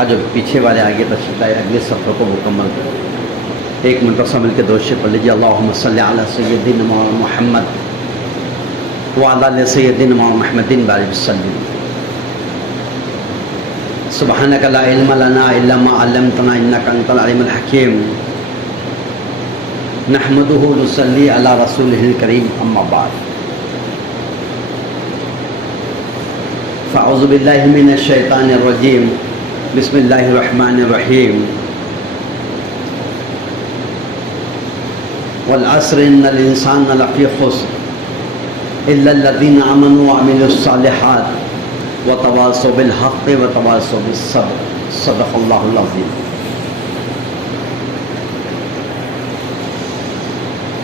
آج پیچھے والے آگے تشریف لائے، اگلے سفر کو مکمل کریں۔ ایک منٹ مل کے دوست سے پڑھ لیجیے، اللہم صلی علی سیدنا محمد وعلی آل سیدنا محمد بارک وسلم۔ سبحانک لا علم لنا الا ما علمتنا انک انت العلیم الحکیم۔ نحمدہ ونصلی علی رسولہ الکریم، اما بعد۔ فاعوذ باللہ من الشیطان الرجیم، بسم اللہ الرحمن الرحیم۔ والعصر ان الانسان لفی خسر الا الذین آمنوا وعملوا الصالحات وتواصوا بالحق وتواصوا بالصبر، صدق اللہ العظیم۔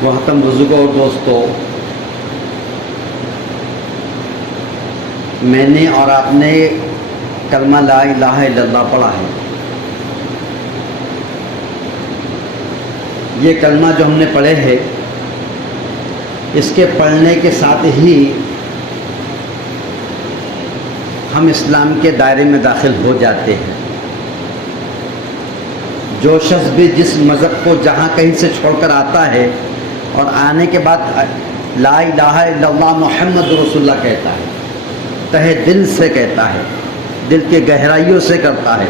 محترم بزرگوں اور دوستو، میں نے اور آپ نے کلمہ لا الہ الا اللہ پڑھا ہے۔ یہ کلمہ جو ہم نے پڑھے ہے، اس کے پڑھنے کے ساتھ ہی ہم اسلام کے دائرے میں داخل ہو جاتے ہیں۔ جو شخص بھی جس مذہب کو جہاں کہیں سے چھوڑ کر آتا ہے اور آنے کے بعد لا الہ الا اللہ محمد رسول اللہ کہتا ہے، تہہ دل سے کہتا ہے، دل کے گہرائیوں سے کرتا ہے،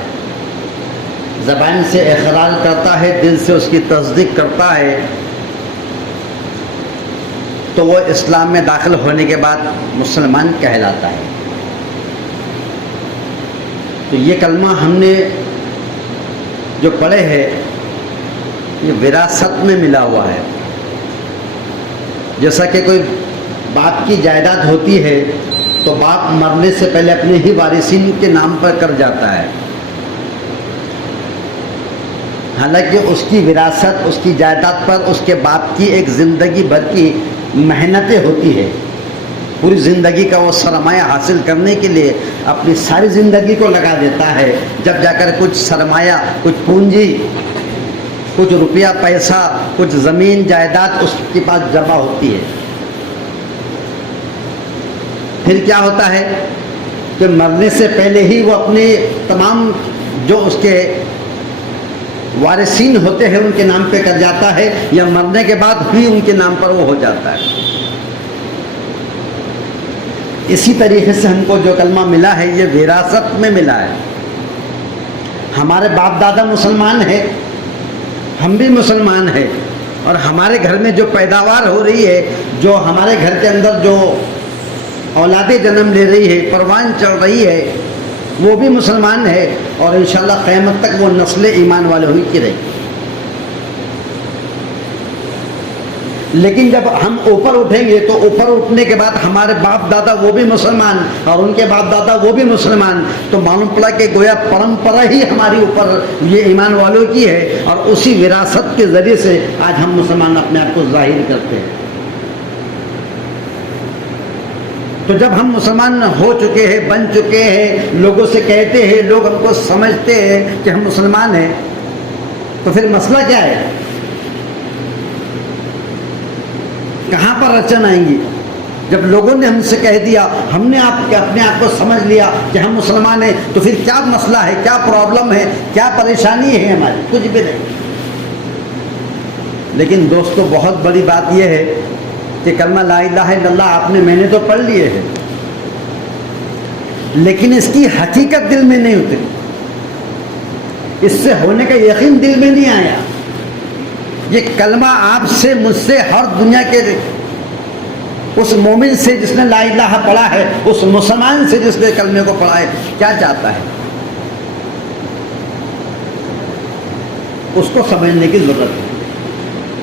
زبان سے اقرار کرتا ہے، دل سے اس کی تصدیق کرتا ہے، تو وہ اسلام میں داخل ہونے کے بعد مسلمان کہلاتا ہے۔ تو یہ کلمہ ہم نے جو پڑھے ہے، یہ وراثت میں ملا ہوا ہے۔ جیسا کہ کوئی باپ کی جائیداد ہوتی ہے تو باپ مرنے سے پہلے اپنے ہی وارثین کے نام پر کر جاتا ہے، حالانکہ اس کی وراثت، اس کی جائیداد پر اس کے باپ کی ایک زندگی بھر کی محنتیں ہوتی ہے۔ پوری زندگی کا وہ سرمایہ حاصل کرنے کے لیے اپنی ساری زندگی کو لگا دیتا ہے، جب جا کر کچھ سرمایہ، کچھ پونجی، کچھ روپیہ پیسہ، کچھ زمین جائیداد اس کے پاس جمع ہوتی ہے۔ پھر کیا ہوتا ہے کہ مرنے سے پہلے ہی وہ اپنے تمام جو اس کے وارثین ہوتے ہیں ان کے نام پہ کر جاتا ہے، یا مرنے کے بعد بھی ان کے نام پر وہ ہو جاتا ہے۔ اسی طریقے سے ہم کو جو کلمہ ملا ہے، یہ وراثت میں ملا ہے۔ ہمارے باپ دادا مسلمان ہیں، ہم بھی مسلمان ہیں، اور ہمارے گھر میں جو پیداوار ہو رہی ہے، جو ہمارے گھر کے اندر جو اولادیں جنم لے رہی ہے، پروان چڑھ رہی ہے، وہ بھی مسلمان ہے، اور انشاءاللہ قیامت تک وہ نسل ایمان والے ہوئی کی رہے۔ لیکن جب ہم اوپر اٹھیں گے تو اوپر اٹھنے کے بعد ہمارے باپ دادا وہ بھی مسلمان اور ان کے باپ دادا وہ بھی مسلمان، تو معلوم پڑا کہ گویا پرمپرا ہی ہماری اوپر یہ ایمان والوں کی ہے، اور اسی وراثت کے ذریعے سے آج ہم مسلمان اپنے آپ کو ظاہر کرتے ہیں۔ تو جب ہم مسلمان ہو چکے ہیں، بن چکے ہیں، لوگوں سے کہتے ہیں، لوگ ہم کو سمجھتے ہیں کہ ہم مسلمان ہیں، تو پھر مسئلہ کیا ہے؟ کہاں پر رچن آئیں گی؟ جب لوگوں نے ہم سے کہہ دیا، ہم نے اپنے آپ کو سمجھ لیا کہ ہم مسلمان ہیں، تو پھر کیا مسئلہ ہے، کیا پرابلم ہے، کیا پریشانی ہے ہماری؟ کچھ بھی نہیں۔ لیکن دوستو، بہت بڑی بات یہ ہے کہ کلمہ لا الہ الا اللہ آپ نے، میں نے تو پڑھ لیے ہیں، لیکن اس کی حقیقت دل میں نہیں اتری، اس سے ہونے کا یقین دل میں نہیں آیا۔ یہ کلمہ آپ سے، مجھ سے، ہر دنیا کے اس مومن سے جس نے لا الہ پڑھا ہے، اس مسلمان سے جس نے کلمے کو پڑھا ہے، کیا چاہتا ہے، اس کو سمجھنے کی ضرورت ہے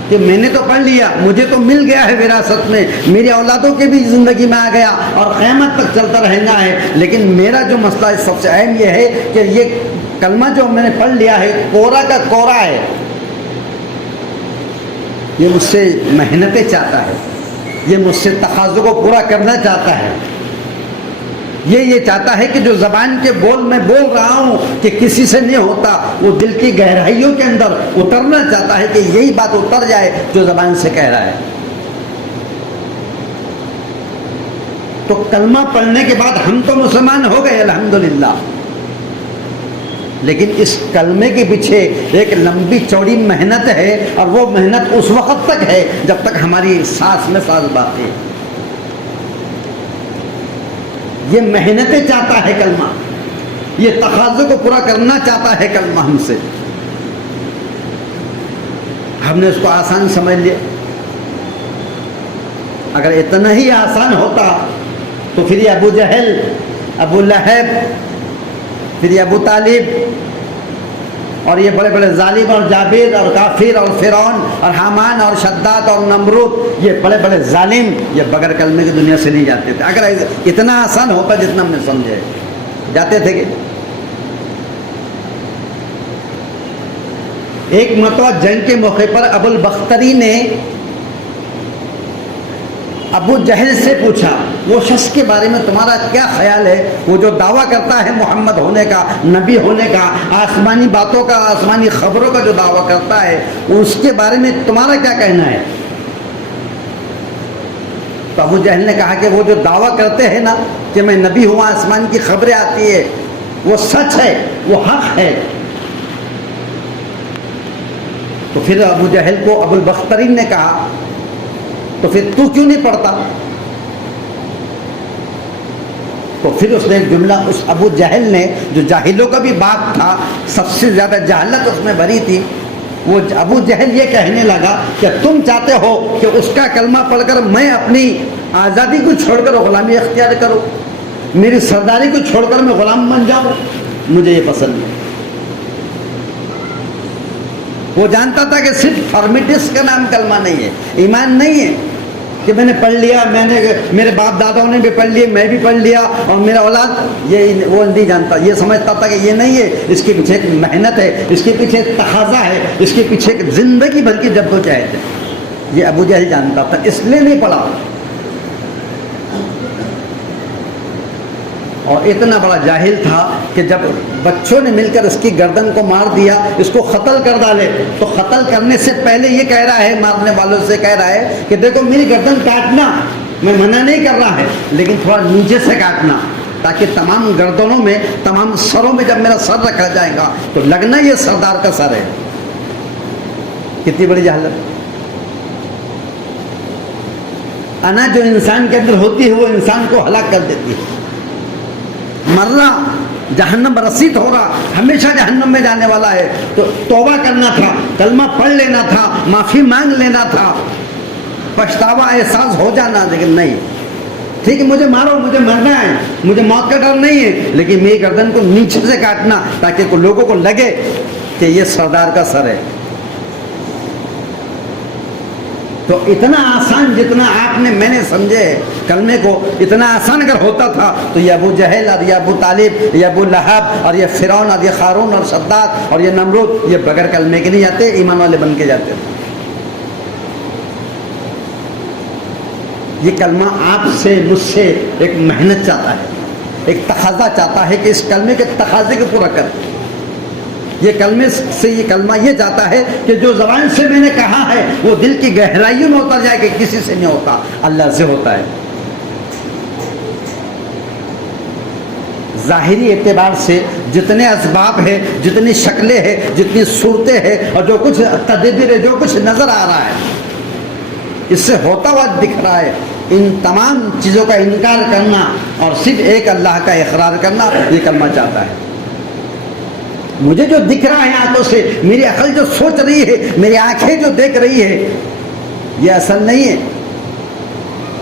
کہ میں نے تو پڑھ لیا، مجھے تو مل گیا ہے وراثت میں، میری اولادوں کے بھی زندگی میں آ گیا اور قیامت تک چلتا رہنا ہے، لیکن میرا جو مسئلہ ہے سب سے اہم یہ ہے کہ یہ کلمہ جو میں نے پڑھ لیا ہے، کورا کا کورا ہے، یہ مجھ سے محنتیں چاہتا ہے، یہ مجھ سے تقاضوں کو پورا کرنا چاہتا ہے، یہ چاہتا ہے کہ جو زبان کے بول میں بول رہا ہوں کہ کسی سے نہیں ہوتا، وہ دل کی گہرائیوں کے اندر اترنا چاہتا ہے کہ یہی بات اتر جائے جو زبان سے کہہ رہا ہے۔ تو کلمہ پڑھنے کے بعد ہم تو مسلمان ہو گئے الحمدللہ، لیکن اس کلمے کے پیچھے ایک لمبی چوڑی محنت ہے، اور وہ محنت اس وقت تک ہے جب تک ہماری سانس میں سانس باقی ہے۔ یہ محنتیں چاہتا ہے کلمہ، یہ تقاضے کو پورا کرنا چاہتا ہے کلمہ ہم سے۔ ہم نے اس کو آسان سمجھ لیا۔ اگر اتنا ہی آسان ہوتا تو پھر یہ ابو جہل، ابو لہب، پھر یہ ابو طالب اور یہ بڑے بڑے ظالم اور جابر اور کافر اور فرعون اور حامان اور شداد اور نمرود، یہ بڑے بڑے ظالم یہ بغیر کلمے کی دنیا سے نہیں جاتے تھے۔ اگر اتنا آسان ہوتا جتنا ہم نے سمجھے، جاتے تھے کہ ایک مرتبہ جنگ کے موقع پر ابو البختری نے ابو جہل سے پوچھا، وہ شخص کے بارے میں تمہارا کیا خیال ہے، وہ جو دعویٰ کرتا ہے محمد ہونے کا، نبی ہونے کا، آسمانی باتوں کا، آسمانی خبروں کا جو دعویٰ کرتا ہے، اس کے بارے میں تمہارا کیا کہنا ہے؟ تو ابو جہل نے کہا کہ وہ جو دعویٰ کرتے ہیں نا کہ میں نبی ہوں، آسمان کی خبریں آتی ہے، وہ سچ ہے، وہ حق ہے۔ تو پھر ابو جہل کو ابو البختری نے کہا تو پھر تو کیوں نہیں پڑھتا؟ تو پھر اس نے ایک جملہ، اس ابو جہل نے جو جاہلوں کا بھی باپ تھا، سب سے زیادہ جہالت اس میں بھری تھی، وہ ابو جہل یہ کہنے لگا کہ تم چاہتے ہو کہ اس کا کلمہ پڑھ کر میں اپنی آزادی کو چھوڑ کر غلامی اختیار کروں، میری سرداری کو چھوڑ کر میں غلام بن جاؤں؟ مجھے یہ پسند نہیں۔ وہ جانتا تھا کہ صرف فارمیٹس کا نام کلمہ نہیں ہے، ایمان نہیں ہے کہ میں نے پڑھ لیا، میرے باپ داداؤں نے بھی پڑھ لیا، میں بھی پڑھ لیا اور میرا اولاد، یہ وہ نہیں جانتا۔ یہ سمجھتا تھا کہ یہ نہیں ہے، اس کے پیچھے ایک محنت ہے، اس کے پیچھے ایک تقاضا ہے، اس کے پیچھے ایک زندگی بھر کی جدوجہد ہے۔ یہ ابو جہل جانتا تھا، اس لیے نہیں پڑھا۔ اور اتنا بڑا جاہل تھا کہ جب بچوں نے مل کر اس کی گردن کو مار دیا، اس کو قتل کر ڈالے، تو قتل کرنے سے پہلے یہ کہہ رہا ہے، مارنے والوں سے کہہ رہا ہے کہ دیکھو میری گردن کاٹنا، میں منع نہیں کر رہا ہے، لیکن تھوڑا نیچے سے کاٹنا، تاکہ تمام گردنوں میں، تمام سروں میں جب میرا سر رکھا جائے گا تو لگنا یہ سردار کا سر ہے۔ کتنی بڑی جہالت! انا جو انسان کے اندر ہوتی ہے وہ انسان کو ہلاک کر دیتی ہے۔ مر رہا، جہنم رسید ہو رہا، ہمیشہ جہنم میں جانے والا ہے، تو توبہ کرنا تھا، کلمہ پڑھ لینا تھا، معافی مانگ لینا تھا، پچھتاوا احساس ہو جانا، لیکن نہیں۔ ٹھیک ہے مجھے مارو، مجھے مرنا ہے، مجھے موت کا ڈر نہیں ہے، لیکن میری گردن کو نیچے سے کاٹنا تاکہ لوگوں کو لگے کہ یہ سردار کا سر ہے۔ تو اتنا آسان جتنا آپ نے، میں نے سمجھے کلمے کو، اتنا آسان اگر ہوتا تھا تو یہ ابو جہل اور یہ ابو طالب، یہ ابو لہب اور یہ فرعون اور یہ قارون اور شداد اور یہ نمرود، یہ بغیر کلمے کے نہیں جاتے، ایمان والے بن کے جاتے تھے۔ یہ کلمہ آپ سے، مجھ سے ایک محنت چاہتا ہے، ایک تقاضا چاہتا ہے کہ اس کلمے کے تقاضے کو پورا کر۔ یہ کلمے سے، یہ کلمہ یہ چاہتا ہے کہ جو زبان سے میں نے کہا ہے وہ دل کی گہرائیوں میں اتر جائے، کہ کسی سے نہیں ہوتا، اللہ سے ہوتا ہے۔ ظاہری اعتبار سے جتنے اسباب ہیں، جتنی شکلیں ہیں، جتنی صورتیں ہیں، اور جو کچھ تدبیر ہے، جو کچھ نظر آ رہا ہے، اس سے ہوتا ہوا دکھ رہا ہے، ان تمام چیزوں کا انکار کرنا اور صرف ایک اللہ کا اقرار کرنا، یہ کلمہ چاہتا ہے۔ مجھے جو دکھ رہا ہے آنکھوں سے، میری عقل جو سوچ رہی ہے، میری آنکھیں جو دیکھ رہی ہے، یہ اصل نہیں ہے۔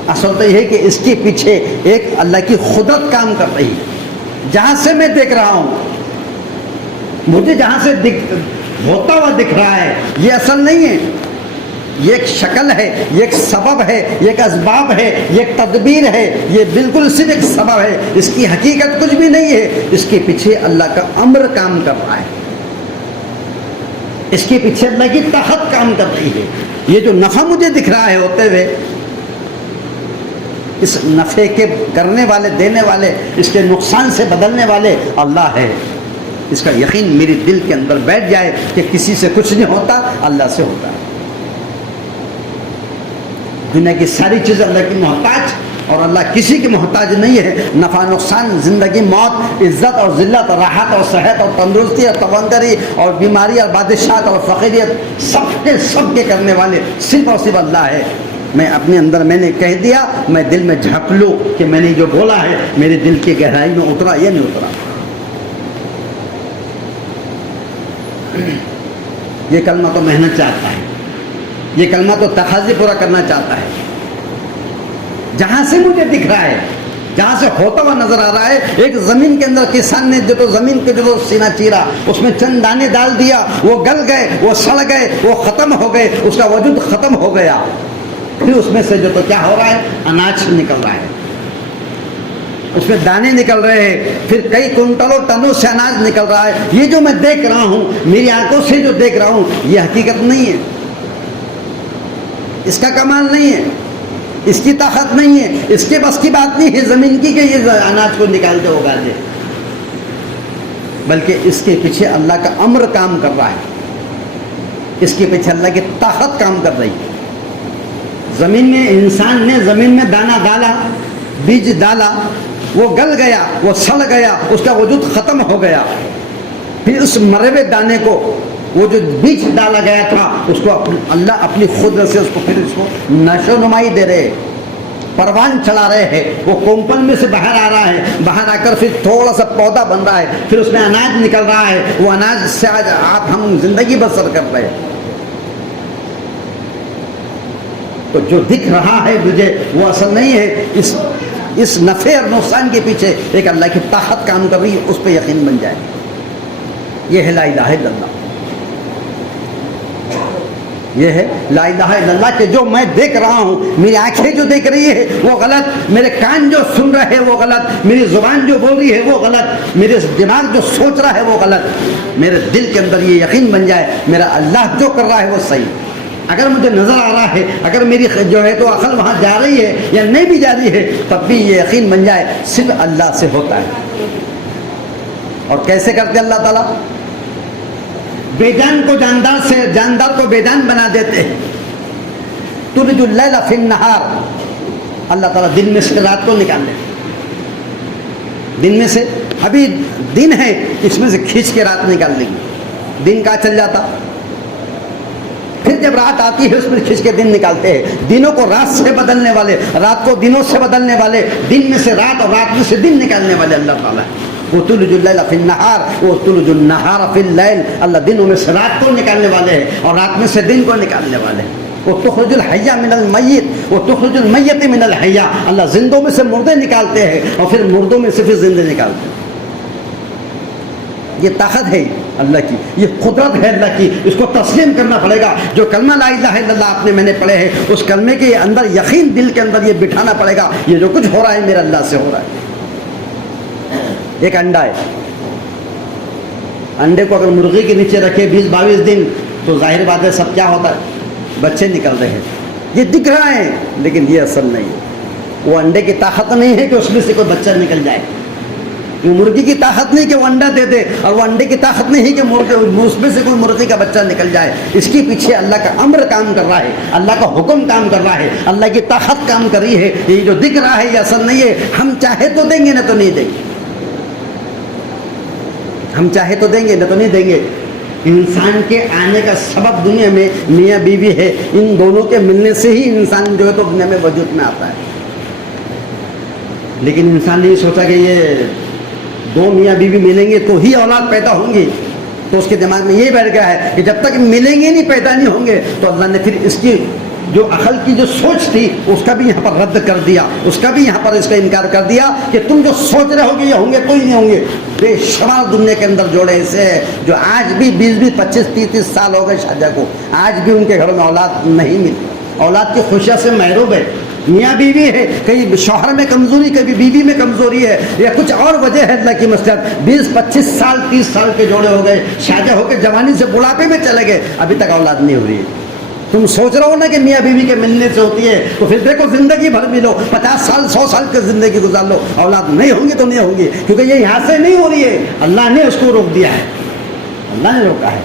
اصل تو یہ ہے کہ اس کے پیچھے ایک اللہ کی قدرت کام کر رہی ہے۔ جہاں سے میں دیکھ رہا ہوں، مجھے جہاں سے ہوتا ہوا دکھ رہا ہے، یہ اصل نہیں ہے، یہ ایک شکل ہے، یہ ایک سبب ہے، یہ ایک اسباب ہے، یہ ایک تدبیر ہے، یہ بالکل صرف ایک سبب ہے، اس کی حقیقت کچھ بھی نہیں ہے۔ اس کے پیچھے اللہ کا امر کام کر رہا ہے، اس کے پیچھے اللہ کی طاقت کام کر رہی ہے۔ یہ جو نفع مجھے دکھ رہا ہے ہوتے ہوئے، اس نفع کے کرنے والے، دینے والے، اس کے نقصان سے بدلنے والے اللہ ہے۔ اس کا یقین میری دل کے اندر بیٹھ جائے کہ کسی سے کچھ نہیں ہوتا، اللہ سے ہوتا ہے۔ دنیا کی ساری چیزیں اللہ کی محتاج اور اللہ کسی کی محتاج نہیں ہے. نفع نقصان، زندگی موت، عزت اور ذلت، راحت اور صحت اور تندرستی اور توانگری اور بیماری اور بادشاہت اور فقیریت، سب کے کرنے والے صرف اور صرف اللہ ہے. میں اپنے اندر میں نے کہہ دیا، میں دل میں جھانک لوں کہ میں نے جو بولا ہے میرے دل کی گہرائی میں اترا یا نہیں اترا. یہ کلمہ تو محنت چاہتا ہے، یہ کلمہ تو تقاضے پورا کرنا چاہتا ہے. جہاں سے مجھے دکھ رہا ہے، جہاں سے ہوتا ہوا نظر آ رہا ہے، ایک زمین کے اندر کسان نے جو تو زمین کے جو سینہ چیرا، اس میں چند دانے ڈال دیا، وہ گل گئے، وہ سڑ گئے، وہ ختم ہو گئے، اس کا وجود ختم ہو گیا. پھر اس میں سے جو تو کیا ہو رہا ہے، اناج نکل رہا ہے، اس میں دانے نکل رہے ہیں، پھر کئی کنٹلوں ٹنوں سے اناج نکل رہا ہے. یہ جو میں دیکھ رہا ہوں، میری آنکھوں سے جو دیکھ رہا ہوں، یہ حقیقت نہیں ہے، اس کا کمال نہیں ہے، اس کی طاقت نہیں ہے، اس کے بس کی بات نہیں ہے زمین کی کہ یہ اناج کو نکال دے اگا دے، بلکہ اس کے پیچھے اللہ کا امر کام کر رہا ہے، اس کے پیچھے اللہ کی طاقت کام کر رہی ہے. زمین میں انسان نے زمین میں دانہ ڈالا، بیج ڈالا، وہ گل گیا، وہ سڑ گیا، اس کا وجود ختم ہو گیا. پھر اس مرے ہوئے دانے کو، وہ جو بیج ڈالا گیا تھا، اس کو اللہ اپنی قدرت سے اس کو پھر اس کو نشو نمائی دے رہے، پروان چلا رہے ہیں. وہ کومپل میں سے باہر آ رہا ہے، باہر آ کر پھر تھوڑا سا پودا بن رہا ہے، پھر اس میں اناج نکل رہا ہے. وہ اناج سے آج آپ ہم زندگی بسر کر رہے ہیں. تو جو دکھ رہا ہے مجھے وہ اصل نہیں ہے، اس نفع اور نقصان کے پیچھے ایک اللہ کی طاقت کام کر رہی ہے، اس پہ یقین بن جائے. یہ ہے لا الہ الا اللہ، یہ ہے لا الہ الا اللہ کہ جو میں دیکھ رہا ہوں، میری آنکھیں جو دیکھ رہی ہے وہ غلط، میرے کان جو سن رہے ہیں وہ غلط، میری زبان جو بول رہی ہے وہ غلط، میرے دماغ جو سوچ رہا ہے وہ غلط. میرے دل کے اندر یہ یقین بن جائے میرا اللہ جو کر رہا ہے وہ صحیح. اگر مجھے نظر آ رہا ہے، اگر میری جو ہے تو عقل وہاں جا رہی ہے یا نہیں بھی جا رہی ہے، تب بھی یہ یقین بن جائے صرف اللہ سے ہوتا ہے. اور کیسے کرتے اللہ تعالیٰ؟ بے جان کو جاندار سے، جاندار کو بے جان بنا دیتے ہیں. تولج اللیل فی النہار، اللہ تعالیٰ دن میں سے رات کو نکال لیتے. دن میں سے ابھی دن ہے، اس میں سے کھینچ کے رات نکال لیں گے. دن کا چل جاتا، پھر جب رات آتی ہے اس میں کھینچ کے دن نکالتے ہیں. دنوں کو رات سے بدلنے والے، رات کو دنوں سے بدلنے والے، دن میں سے رات اور رات میں سے دن نکالنے والے اللہ تعالیٰ ہے. وہ تولج اللیل فی النہار، وہ تولج النہار فی اللیل، اللہ دنوں میں سے رات کو نکالنے والے ہیں اور رات میں سے دن کو نکالنے والے ہیں. وہ تخرج الحی من المیت، وہ تخرج المیت من الحی، اللہ زندوں میں سے مردے نکالتے ہیں اور پھر مردوں میں سے پھر زندے نکالتے ہیں. یہ طاقت ہے اللہ کی، یہ قدرت ہے اللہ کی، اس کو تسلیم کرنا پڑے گا. جو کلمہ لا الہ الا اللہ آپ نے میں نے پڑھے ہیں، اس کلمے کے اندر یقین دل کے اندر یہ بٹھانا پڑے گا، یہ جو کچھ ہو رہا ہے میرا اللہ سے ہو رہا ہے. ایک انڈا ہے، انڈے کو اگر مرغی کے نیچے رکھے 20-22 دن تو ظاہر بات ہے سب کیا ہوتا ہے، بچے نکل رہے ہیں. یہ دکھ رہا ہے لیکن یہ اصل نہیں ہے. وہ انڈے کی طاقت نہیں ہے کہ اس میں سے کوئی بچہ نکل جائے. وہ مرغی کی طاقت نہیں کہ وہ انڈا دے دے، اور وہ انڈے کی طاقت نہیں کہ اس میں سے کوئی مرغی کا بچہ نکل جائے. اس کے پیچھے اللہ کا امر کام کر رہا ہے، اللہ کا حکم کام کر رہا ہے، اللہ کی طاقت کام کر رہی ہے. یہ جو دکھ رہا ہے یہ اصل نہیں ہے. ہم چاہے تو دیں گے نہ تو نہیں دیں گے، ہم چاہے تو دیں گے نہ تو نہیں دیں گے. انسان کے آنے کا سبب دنیا میں میاں بیوی ہے. ان دونوں کے ملنے سے ہی انسان جو ہے تو دنیا میں وجود میں آتا ہے. لیکن انسان نے سوچا کہ یہ دو میاں بیوی ملیں گے تو ہی اولاد پیدا ہوں گی. تو اس کے دماغ میں یہ بیٹھ گیا ہے کہ جب تک ملیں گے نہیں، پیدا نہیں ہوں گے. تو اللہ نے پھر اس کی جو عقل کی جو سوچ تھی اس کا بھی یہاں پر رد کر دیا، اس کا بھی یہاں پر اس کا انکار کر دیا کہ تم جو سوچ رہے ہو کہ یہ ہوں گے کوئی نہیں ہوں گے. بے شمار دنیا کے اندر جوڑے ایسے ہیں جو آج بھی 20-20 25-30 سال ہو گئے شادی کو، آج بھی ان کے گھروں میں اولاد نہیں ملتی، اولاد کی خوشیاں سے محروم ہے. میاں بیوی ہے، کہیں شوہر میں کمزوری، کبھی بیوی میں کمزوری ہے، یا کچھ اور وجہ ہے اللہ کی مسلط. 20-25 سال 30 سال کے جوڑے ہو گئے، شادی ہو کے جوانی سے بڑھاپے میں چلے گئے، ابھی تک اولاد نہیں ہو رہی ہے. تم سوچ رہے ہو نا کہ میاں بیوی کے ملنے سے ہوتی ہے، تو پھر دیکھو زندگی بھر ملو، 50 سال 100 سال کی زندگی گزار لو، اولاد نہیں ہوں گی تو نہیں ہوں گی، کیونکہ یہ یہاں سے نہیں ہو رہی ہے، اللہ نے اس کو روک دیا ہے، اللہ نے روکا ہے.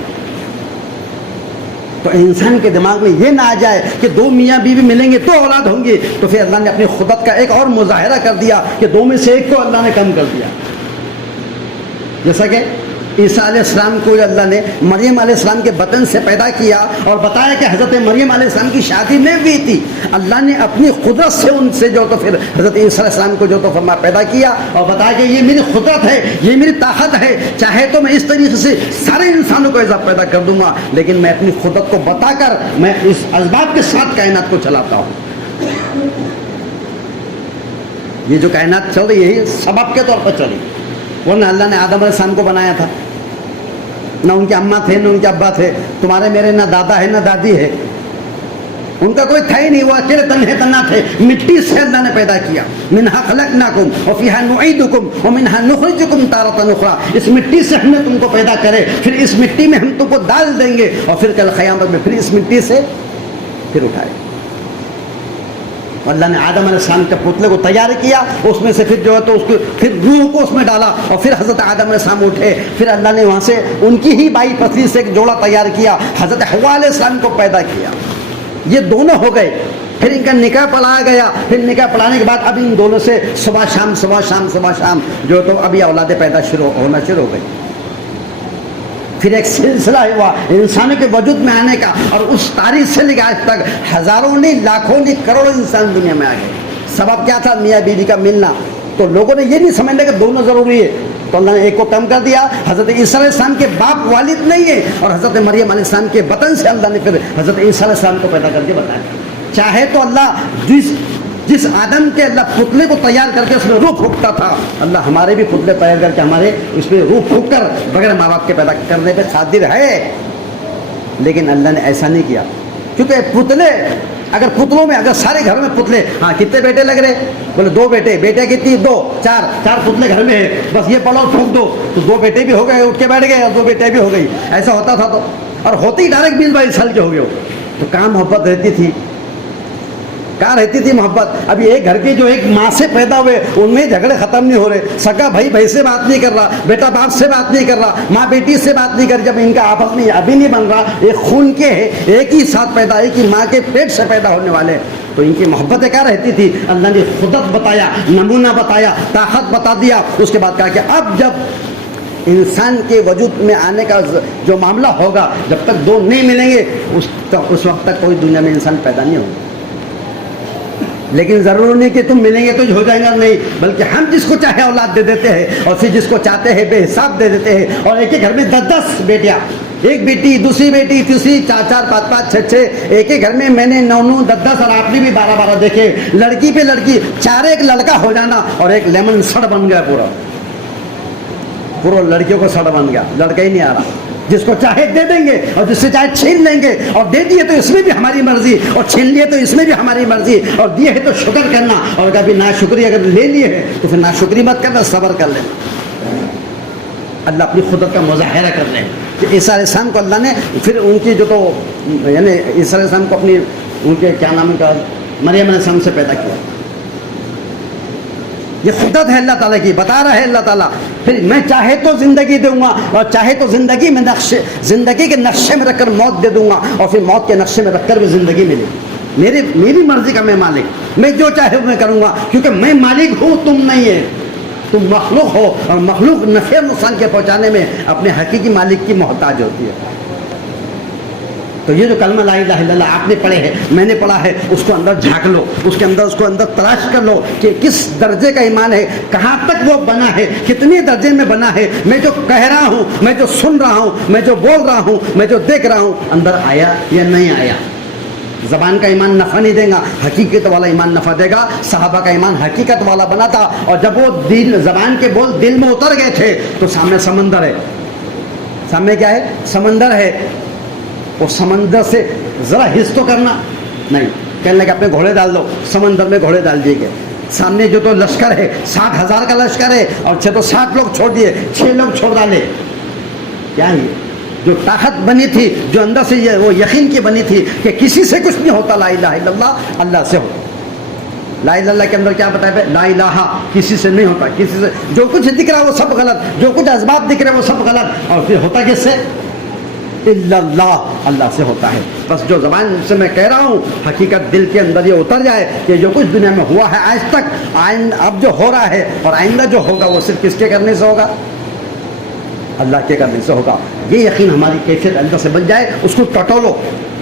تو انسان کے دماغ میں یہ نہ آ جائے کہ دو میاں بیوی ملیں گے تو اولاد ہوں گی، تو پھر اللہ نے اپنی قدرت کا ایک اور مظاہرہ کر دیا کہ دو میں سے ایک کو اللہ نے کم کر دیا. جیسا کہ عیسیٰ علیہ السلام کو اللہ نے مریم علیہ السلام کے بطن سے پیدا کیا اور بتایا کہ حضرت مریم علیہ السلام کی شادی نہیں ہوئی تھی. اللہ نے اپنی قدرت سے ان سے جو تو پھر حضرت عیسیٰ علیہ السلام کو جو تو فرما پیدا کیا اور بتایا کہ یہ میری قدرت ہے، یہ میری طاقت ہے، چاہے تو میں اس طریقے سے سارے انسانوں کو ایسا پیدا کر دوں گا، لیکن میں اپنی قدرت کو بتا کر میں اس اسباب کے ساتھ کائنات کو چلاتا ہوں. یہ جو کائنات چل رہی ہے سبب کے طور پر چلی، ورنہ اللہ نے آدم علیہ السلام کو بنایا تھا، نہ ان کے اماں تھے نہ ان کے ابا تھے، تمہارے میرے نہ دادا ہے نہ دادی ہے، ان کا کوئی تھا ہی نہیں، وہ اکیلے تنہے تنہا تھے. مٹی سے اللہ نے پیدا کیا. منہا خلقناکم وفیہا نعیدکم ومنہا نخرجکم تارۃ اخری. اس مٹی سے ہم نے تم کو پیدا کرے، پھر اس مٹی میں ہم تم کو ڈال دیں گے اور پھر کل قیامت میں پھر اس مٹی سے پھر اٹھائے. اللہ نے آدم علیہ السلام کے پتلے کو تیار کیا، اس میں سے پھر جو ہے تو اس کو پھر روح کو اس میں ڈالا اور پھر حضرت آدم علیہ السلام اٹھے. پھر اللہ نے وہاں سے ان کی ہی بائی پتلی سے ایک جوڑا تیار کیا، حضرت حوا علیہ السلام کو پیدا کیا. یہ دونوں ہو گئے، پھر ان کا نکاح پڑھایا گیا. پھر نکاح پڑھانے کے بعد اب ان دونوں سے صبح شام صبح شام صبح شام جو تو ابھی اولادیں پیدا ہونا شروع ہو گئی. پھر ایک سلسلہ ہوا انسانوں کے وجود میں آنے کا، اور اس تاریخ سے لے کے آج تک ہزاروں نہیں لاکھوں نہیں کروڑوں انسان دنیا میں آ گئے. سبب کیا تھا؟ میاں بیوی کا ملنا. تو لوگوں نے یہ نہیں سمجھا کہ دونوں ضروری ہے، تو اللہ نے ایک کو کم کر دیا. حضرت عیسیٰ علیہ السلام کے باپ والد نہیں ہے، اور حضرت مریم علیہ السلام کے بطن سے اللہ نے پھر حضرت عیسیٰ علیہ السلام کو پیدا کر کے بتایا. چاہے تو اللہ جس آدم کے اللہ پتلے کو تیار کر کے اس میں روح پھونکتا تھا، اللہ ہمارے بھی پتلے تیار کر کے ہمارے اس میں روح پھونک کر بغیر ماں باپ کے پیدا کرنے پہ قادر ہے. لیکن اللہ نے ایسا نہیں کیا، کیونکہ پتلے اگر پتلوں میں اگر سارے گھر میں پتلے، ہاں کتنے بیٹے لگ رہے؟ بولے 2 بیٹے. بیٹے کتنی؟ 2 4 پتلے گھر میں ہے، بس یہ پڑھو پھونک دو تو 2 بیٹے بھی ہو گئے، اٹھ کے بیٹھ گئے، اور 2 بیٹے بھی ہو گئی. ایسا ہوتا تھا تو، اور ہوتے ہی ڈائریکٹ 20-22 سال کے ہو گئے ہو. تو کہاں محبت رہتی تھی، کہاں رہتی تھی محبت؟ ابھی ایک گھر کے جو ایک ماں سے پیدا ہوئے ان میں جھگڑے ختم نہیں ہو رہے. سگا بھائی بھائی سے بات نہیں کر رہا، بیٹا باپ سے بات نہیں کر رہا، ماں بیٹی سے بات نہیں کر. جب ان کا آپس میں ابھی نہیں بن رہا، ایک خون کے ہے، ایک ہی ساتھ پیدا، ایک ہی ماں کے پیٹ سے پیدا ہونے والے، تو ان کی محبتیں کیا رہتی تھی؟ اللہ نے قدرت بتایا، نمونہ بتایا، طاقت بتا دیا. اس کے بعد کہا کہ اب جب انسان کے وجود میں آنے کا جو معاملہ ہوگا، جب تک 2 نہیں ملیں گے اس وقت تک کوئی دنیا میں انسان پیدا نہیں ہوگا. لیکن ضرور نہیں کہ تم ملیں گے تو ہو جائے گا، نہیں، بلکہ ہم جس کو چاہے اولاد دے دیتے ہیں، اور پھر جس کو چاہتے ہیں بے حساب دے دیتے ہیں. اور ایک گھر میں 10 بیٹیاں، ایک بیٹی دوسری بیٹی تیسری 4 5 6 ایک ہی گھر میں میں نے 9 10 اور آپ نے بھی 12 دیکھے. لڑکی پہ لڑکی، 4 ایک لڑکا ہو جانا اور ایک لیمن سڑ بن گیا، پورا لڑکیوں کو سڑ بن گیا، لڑکا ہی نہیں آ رہا. جس کو چاہے دے دیں گے اور جس سے چاہے چھین لیں گے، اور دے دیے تو اس میں بھی ہماری مرضی، اور چھین لیے تو اس میں بھی ہماری مرضی، اور دیے ہے تو شکر کرنا، اور کبھی ناشکری اگر لے لیے ہے تو پھر ناشکری مت کرنا، صبر کر لینا. اللہ اپنی قدرت کا مظاہرہ کر رہے ہیں کہ عیسیٰ علیہ السلام کو اللہ نے پھر ان کی جو تو یعنی عیسیٰ علیہ السلام کو اپنی ان کے کیا نام کا مریم علیہ السلام سے پیدا کیا. یہ قدرت ہے اللہ تعالیٰ کی، بتا رہا ہے اللہ تعالیٰ. پھر میں چاہے تو زندگی دوں گا، اور چاہے تو زندگی کے نقشے میں رکھ کر موت دے دوں گا، اور پھر موت کے نقشے میں رکھ کر بھی زندگی ملے. میری مرضی کا میں مالک، میں جو چاہے میں کروں گا، کیونکہ میں مالک ہوں، تم نہیں ہے. تم مخلوق ہو، اور مخلوق نفع نقصان کے پہنچانے میں اپنے حقیقی مالک کی محتاج ہوتی ہے. تو یہ جو کلمہ لا الہ الا اللہ آپ نے پڑھے ہے، میں نے پڑھا ہے، اس کو اندر جھانک لو، اس کے اندر تلاش کر لو کہ کس درجے کا ایمان ہے، کہاں تک وہ بنا ہے، کتنے درجے میں بنا ہے. میں جو کہہ رہا ہوں، میں جو سن رہا ہوں، میں جو بول رہا ہوں، میں جو دیکھ رہا ہوں، اندر آیا یا نہیں آیا. زبان کا ایمان نفع نہیں دے گا، حقیقت والا ایمان نفع دے گا. صحابہ کا ایمان حقیقت والا بنا تھا، اور جب وہ زبان کے بول دل میں اتر گئے تھے تو سامنے سمندر ہے. سامنے کیا ہے؟ سمندر ہے. وہ سمندر سے ذرا حس تو کرنا نہیں. کہنے لگے اپنے گھوڑے ڈال دو، سمندر میں گھوڑے ڈال دیے گئے. سامنے جو تو لشکر ہے 60,000 کا لشکر ہے، اور 60 لوگ چھوڑ دیے، 6 لوگ چھوڑ ڈالے. کیا یہ جو طاقت بنی تھی، جو اندر سے وہ یقین کی بنی تھی کہ کسی سے کچھ نہیں ہوتا، لا الہ الا اللہ، اللہ سے ہوتا. لا الہ الا اللہ کے اندر کیا بتایا؟ لا الہ، کسی سے نہیں ہوتا، کسی سے جو کچھ دکھ رہا ہے وہ سب غلط، جو کچھ اسباب دکھ رہے ہیں وہ سب غلط، اور پھر ہوتا کس سے؟ الا اللہ، اللہ سے ہوتا ہے۔ بس جو زبان سے میں کہہ رہا ہوں حقیقت دل کے اندر یہ اتر جائے کہ جو کچھ دنیا میں ہوا ہے آج تک، اب جو ہو رہا ہے اور آئندہ جو ہوگا وہ صرف کس کے کرنے سے ہوگا؟ اللہ کے کرنے سے ہوگا۔ یہ یقین ہماری کیفیت اندر سے بن جائے، اس کو ٹٹولو۔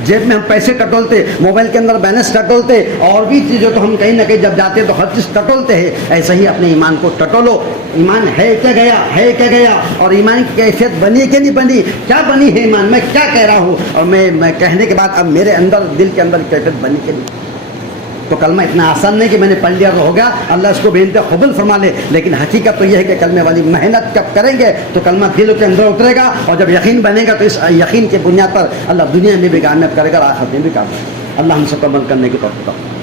جیب میں ہم پیسے ٹٹولتے، موبائل کے اندر بیلنس ٹٹولتے، اور بھی چیزیں تو ہم کہیں نہ کہیں جب جاتے ہیں تو ہر چیز ٹٹولتے ہیں، ایسے ہی اپنے ایمان کو ٹٹولو۔ ایمان ہے کیا گیا، ہے کیا گیا، اور ایمان کی کیفیت بنی کہ نہیں بنی، کیا بنی ہے ایمان، میں کیا کہہ رہا ہوں، اور میں کہنے کے بعد اب میرے اندر دل کے اندر کیفیت بنی کہ نہیں۔ تو کلمہ اتنا آسان نہیں کہ میں نے پڑھ لیا تو ہو گیا، اللہ اس کو بے انتہا قبول فرما لے، لیکن حقیقت تو یہ ہے کہ کلمے والی محنت جب کریں گے تو کلمہ دلوں کے اندر اترے گا، اور جب یقین بنے گا تو اس یقین کی بنیاد پر اللہ دنیا میں بھی کامیاب کرے گا اور آخرت میں بھی کامیاب۔ اللہ ہم سب کو عمل کرنے کی توفیق عطا فرمائے۔